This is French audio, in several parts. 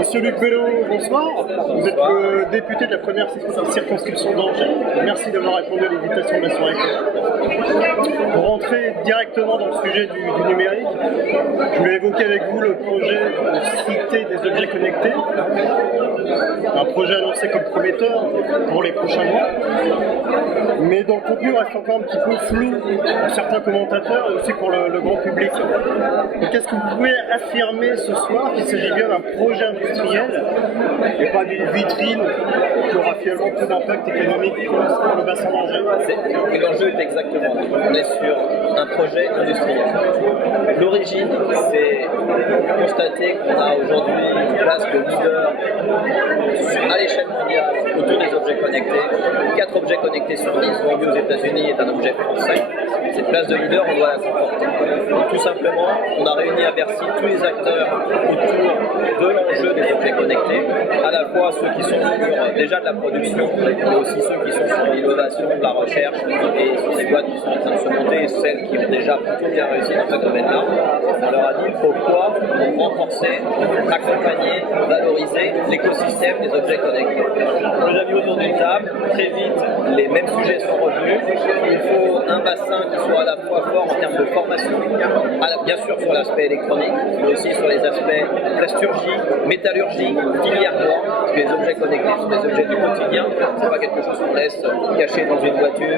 Monsieur Luc Bello, bonsoir. Vous êtes le député de la première circonscription d'Angers. Merci d'avoir répondu à l'invitation de la soirée. Pour rentrer directement dans le sujet du numérique, je voulais évoquer avec vous le projet de Cité des objets connectés. Un projet annoncé comme prometteur pour les prochains mois, mais dont le contenu reste encore un petit peu flou pour certains commentateurs et aussi pour le grand public. Donc, est-ce que vous pouvez affirmer ce soir qu'il s'agit bien d'un projet industriel et pas d'une vitrine qui aura finalement peu d'impact économique sur le bassin d'Angers? L'enjeu est exactement, on est sur un projet industriel. L'origine, c'est constater qu'on a aujourd'hui une place de leader à l'échelle mondiale autour des objets connectés. 4 objets connectés sur 10 vendus aux États-Unis est un objet français. Cette place de leader, on doit la conforter. Donc, tout simplement, on a réuni à Bercy tous les acteurs autour de l'enjeu des objets connectés, à la fois ceux qui sont sur déjà de la production, mais aussi ceux qui sont sur l'innovation, de la recherche, et sur des boîtes qui sont en train de se monter, et celles qui ont déjà plutôt bien réussi dans ce domaine-là. On leur a dit pourquoi renforcer, accompagner, valoriser l'écosystème des objets connectés. On les a mis autour d'une table, très vite, les mêmes sujets sont revenus. Il faut un bassin qui soit à la fois fort en termes de formation, bien sûr sur l'aspect électronique, mais aussi sur les aspects plasturgie, métallurgie, filière bois, parce que les objets connectés sont des objets du quotidien, c'est pas quelque chose qu'on laisse caché dans une voiture,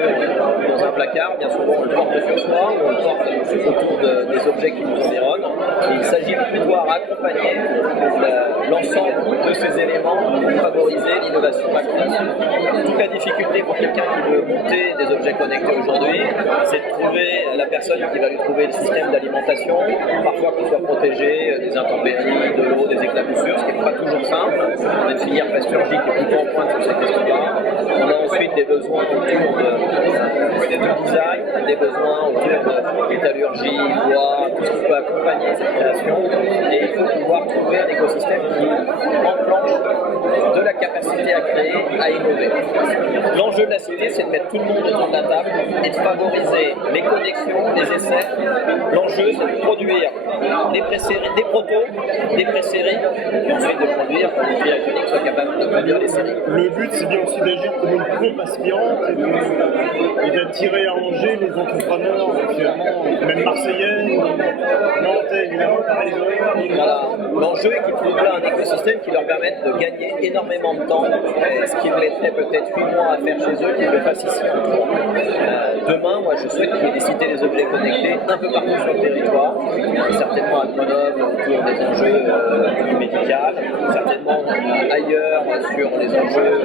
dans un placard, bien souvent on le porte sur soi, on le porte autour des objets qui nous environnent. Et il s'agit de pouvoir accompagner l'ensemble de ces éléments pour favoriser l'innovation, la création. Toute la difficulté pour quelqu'un qui veut monter des objets connectés aujourd'hui, c'est de trouver la personne qui va lui trouver le système d'alimentation, parfois qu'il soit protégé des intempéries, de l'eau, des éclaboussures, ce qui n'est pas toujours simple. On a une filière plasturgique qui est plutôt en pointe sur ces questions-là. On a ensuite des besoins autour de design, des besoins autour de métallurgie, bois, tout ce qui peut accompagner cette création. Et il faut pouvoir trouver un écosystème qui enclenche de la capacité à créer, à innover. L'enjeu de la cité, c'est de mettre tout le monde autour de la table et de favoriser les connexions, les essais. L'enjeu, c'est de produire des protos, des pré-séries, et ensuite de produire des filières électroniques qui soient capables de produire les séries. Le but, c'est bien aussi d'agir comme une pompe aspirante et d'attirer à Angers les entrepreneurs, finalement, même marseillais, nantais, évidemment, parisien. Voilà. L'enjeu est qu'ils trouvent là un écosystème qui leur permette de gagner énormément de temps, ce qu'ils laisseraient peut-être 8 mois à faire chez eux, qu'ils le fassent ici. Demain, moi, je souhaite qu'il y ait des cités des objets connectés un peu partout sur le territoire, certainement à Grenoble autour des enjeux du médical, certainement ailleurs sur les enjeux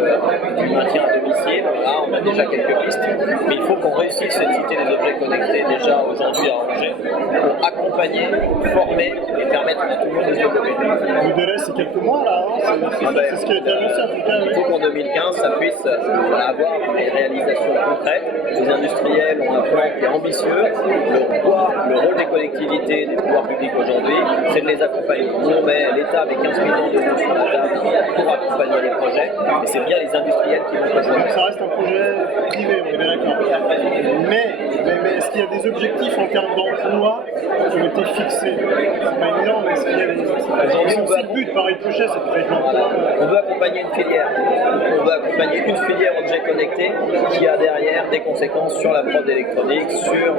du maintien à domicile. Là, on a déjà quelques pistes, mais il faut qu'on réussisse cette cité des objets connectés déjà aujourd'hui à Angers pour accompagner, former et permettre à tout le monde de se développer. Le délai, c'est quelques mois là, hein. C'est ce qui a été annoncé en tout cas. Il faut qu'en 2015, ça puisse avoir des réalisations concrètes. Les industriels ont un plan qui est ambitieux. Le rôle des collectivités, des pouvoirs publics aujourd'hui, c'est de les accompagner. Nous, on met l'État avec 15 millions d'euros sur la table pour accompagner les projets, mais c'est bien les industriels qui vont le faire. Ça reste un projet privé, on est bien d'accord. Mais est-ce qu'il y a des objectifs en termes d'emploi qui ont été fixés? C'est pas évident, mais est-ce qu'il y a des... C'est le but, pareil, toucher, c'est de créer de l'emploi. On veut accompagner une filière. On veut accompagner une filière objet connecté qui a derrière des conséquences sur la prod électronique, sur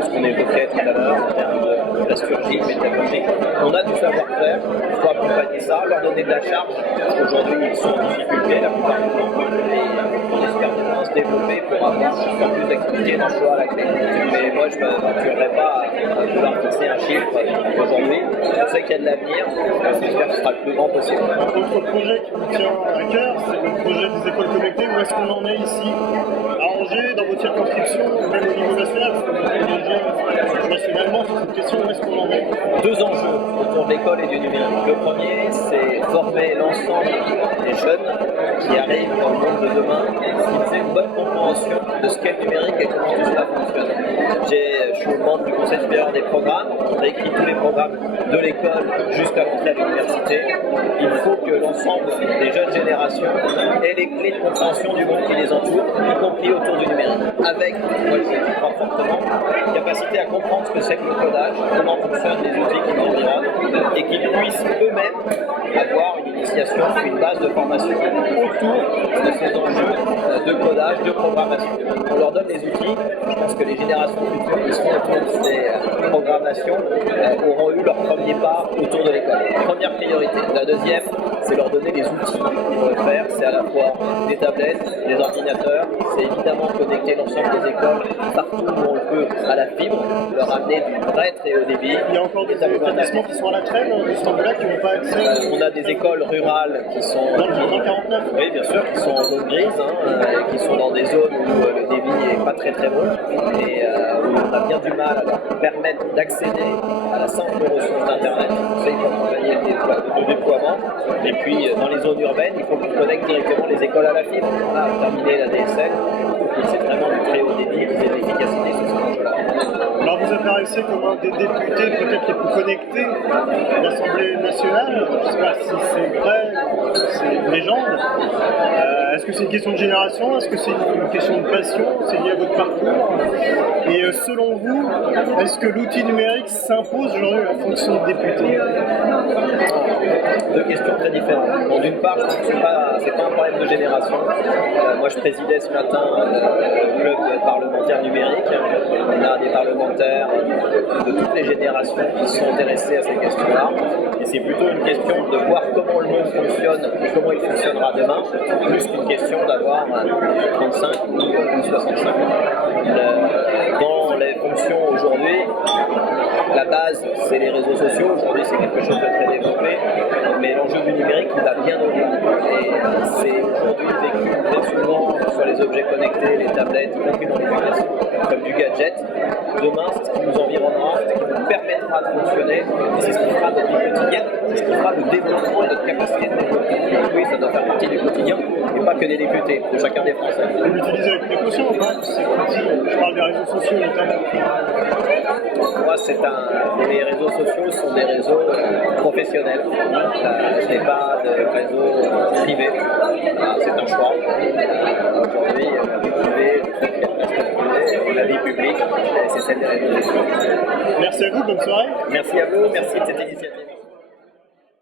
ce qu'on évoquait tout à l'heure en termes de plasturgie, métallurgie. On a du savoir-faire, il faut accompagner ça, leur donner de la charge. Aujourd'hui, ils sont en difficulté la plupart du temps. Et on espère bien se développer pour avoir encore plus d'activités d'emploi à la clé. Mais moi, je ne m'aventurerai pas à vouloir fixer un chiffre aujourd'hui. Je sais qu'il y a de l'avenir, j'espère que ce sera le plus grand possible. Autre projet qui vous tient à cœur, c'est le projet des écoles connectées. Où est-ce qu'on en est ici à Angers, dans votre circonscription, même au niveau national, parce que vous êtes engagé nationalement sur cette question, où est-ce qu'on en est? 2 enjeux autour de l'école et du numérique. Le premier, c'est former l'ensemble des jeunes qui arrivent dans le monde de demain, qui aient une bonne compréhension de ce qu'est le numérique et comment tout cela fonctionne. Je suis membre du Conseil supérieur des programmes, on a écrit tous les programmes de l'école jusqu'à l'entrée à l'université. Il faut que l'ensemble des jeunes générations aient les clés de compréhension du monde qui les entoure, y compris autour autour du numérique, avec, moi je crois fortement, une capacité à comprendre ce que c'est que le codage, comment fonctionnent les outils qui nous environnent, et qu'ils puissent eux-mêmes avoir une initiation, une base de formation autour de ces enjeux de codage, de programmation. On leur donne les outils, je pense que les générations futures qui seront autour de ces programmations auront eu leur premier pas autour de l'école. Première priorité. La deuxième, c'est leur donner les outils pour le faire. C'est à la fois des tablettes, des ordinateurs, c'est évidemment connecter l'ensemble des écoles partout où on le peut à la fibre, leur amener du vrai très haut débit. Il y a encore des établissements qui sont à la traîne de ce temps-là qui n'ont pas accès. On a des écoles rurales qui sont dans le 49. Oui, bien sûr, qui sont en zone grise, qui sont dans des zones où le débit n'est pas très très bon et où on a bien du mal à leur permettre d'accéder à la simple ressource d'Internet. C'est pour accompagner le déploiement. Et puis dans les zones urbaines, il faut qu'on connecte directement les écoles à la fibre. On a terminé la DSL, et c'est vraiment du très haut débit, c'est de l'efficacité sur ce enjeu-là. Alors vous apparaissez comme un des députés peut-être les plus connectés de l'Assemblée nationale. Je ne sais pas si c'est vrai, c'est une légende. Est-ce que c'est une question de génération? Est-ce que c'est une question de passion? C'est lié à votre parcours? Et selon vous, est-ce que l'outil numérique s'impose aujourd'hui à la fonction de député? Deux questions très différentes. Bon, d'une part, je pense que c'est pas un problème de génération. Moi, je présidais ce matin le club parlementaire numérique. On a des parlementaires de toutes les générations qui sont intéressés à ces questions-là. Et c'est plutôt une question de voir comment le monde fonctionne et comment il fonctionnera demain, plus qu'une question d'avoir 35 ou 65 ans. Dans les fonctions aujourd'hui, la base, c'est les réseaux sociaux. Aujourd'hui, c'est quelque chose de très développé. Mais l'enjeu du numérique, il va bien au-delà. Et c'est aujourd'hui vécu très souvent sur les objets connectés, les tablettes, y compris dans l'éducation, comme du gadget. Demain, c'est ce qui nous environnera, c'est ce qui nous permettra de fonctionner. Et c'est ce qui fera notre vie quotidienne, c'est ce qui fera le développement et notre capacité de développer. Oui, ça doit faire partie du quotidien, et pas que des députés, de chacun des Français. Vous l'utilisez avec précaution ou pas? Je parle des réseaux sociaux notamment. Moi, les réseaux sociaux sont des réseaux professionnels. Je n'ai pas de réseau privé. C'est un choix. Aujourd'hui, la vie privée, la vie publique, c'est celle des réseaux sociaux. Merci à vous, bonne soirée. Merci à vous, merci de cette initiative.